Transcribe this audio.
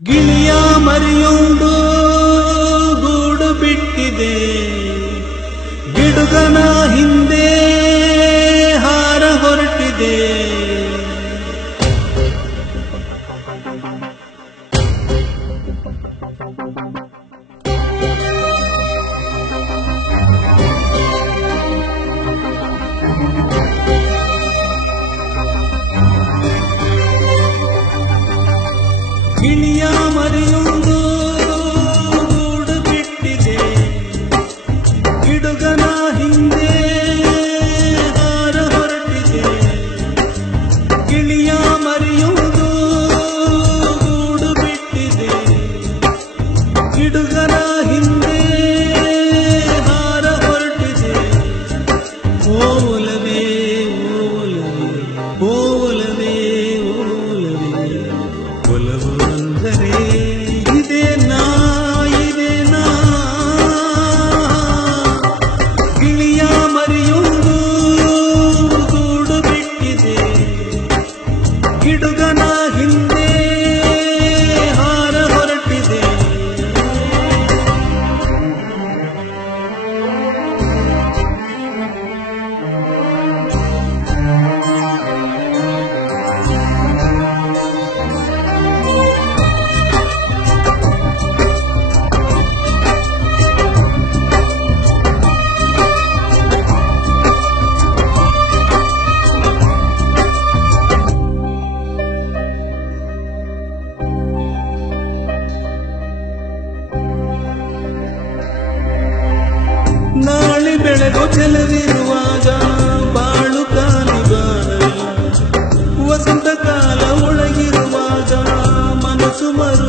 ಗಿಳಿಯ ಮರಿಯೊಂದು ಗೂಡು ಬಿಟ್ಟಿದೆ, ಗಿಡುಗನ ಹಿಂದೆ ಹಾರ ಹೊರಟಿದೆ. ಗಿಳಿಯ ಮರಿಯೊಂದು ಗೂಡು ಬಿಟ್ಟಿದೆ, ಗಿಡುಗನ ಹಿಂದೆ ಹಾರ ಹೊರಟಿದೆ. ಗಿಳಿಯ ಮರಿಯೊಂದು ಗೂಡು ಬಿಟ್ಟಿದೆ, ಗಿಡುಗನ ಹಿಂದೆ ಹಾರ ಹೊರಟಿದೆ. ಓಲವೇ ಓಲವೇ ಓಲವೇ ಓಲವೇ, ಒಲವು ಅಂದರೆ ಇದೇನಾ ಇದೇನಾ. ಗಿಳಿಯ ಮರಿಯೊಂದು ಗೂಡು ಬಿಟ್ಟಿದೆ, ಗಿಡುಗನ ಹಿಂದೆ ಹಾರ ಹೊರಟಿದೆ. ನಾಳೆ ಬೆಳಗು ಚೆಲವಿರುವಾಗ ಬಾಳು ಕಾಲಿಗಾರಲ್ಲ, ವಸಂತ ಕಾಲ ಒಳಗಿರುವಾಗ ಮನಸ್ಸು ಮರ